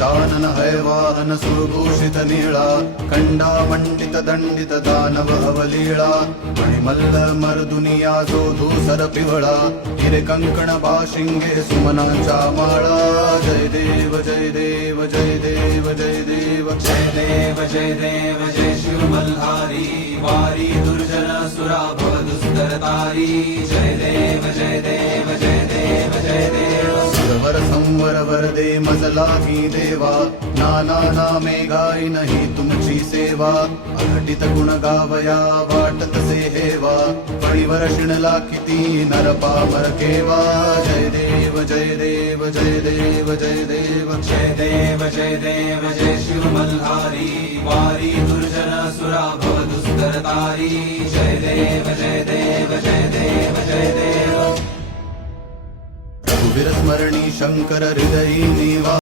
गजानन हैवाहन सुभूषित नीळा खंडा मंडित दंडित दानव अवलीळा मणिमल्ल मर्दुनिया जो धूसर पिवळा हिरे कंकण बाशिंगे सुमनांच्या माळा जय देव जय देव जय देव जय देव जय देव जय देव जय शिव मल्हारी वारी दुर्जन सुरा भव दुस्तर तारी जय देव जय देव जय देव जय देव सुरवर संवर वरदे मजला ही देवा नाना नामे गाई नाही तुमची सेवा अघटित गुण गावया वाटत से हेवा फळीवर शिणला किती नर पामर केवा जय देव जय देव जय देव जय देव जय देव जय देव जय शिव मल्हारी वारी दुर्जन सुरा भव दुस्तर तारी जय देव जय देव जय देव जय देव रघुवीर स्मरणी शंकर हृदयी निवा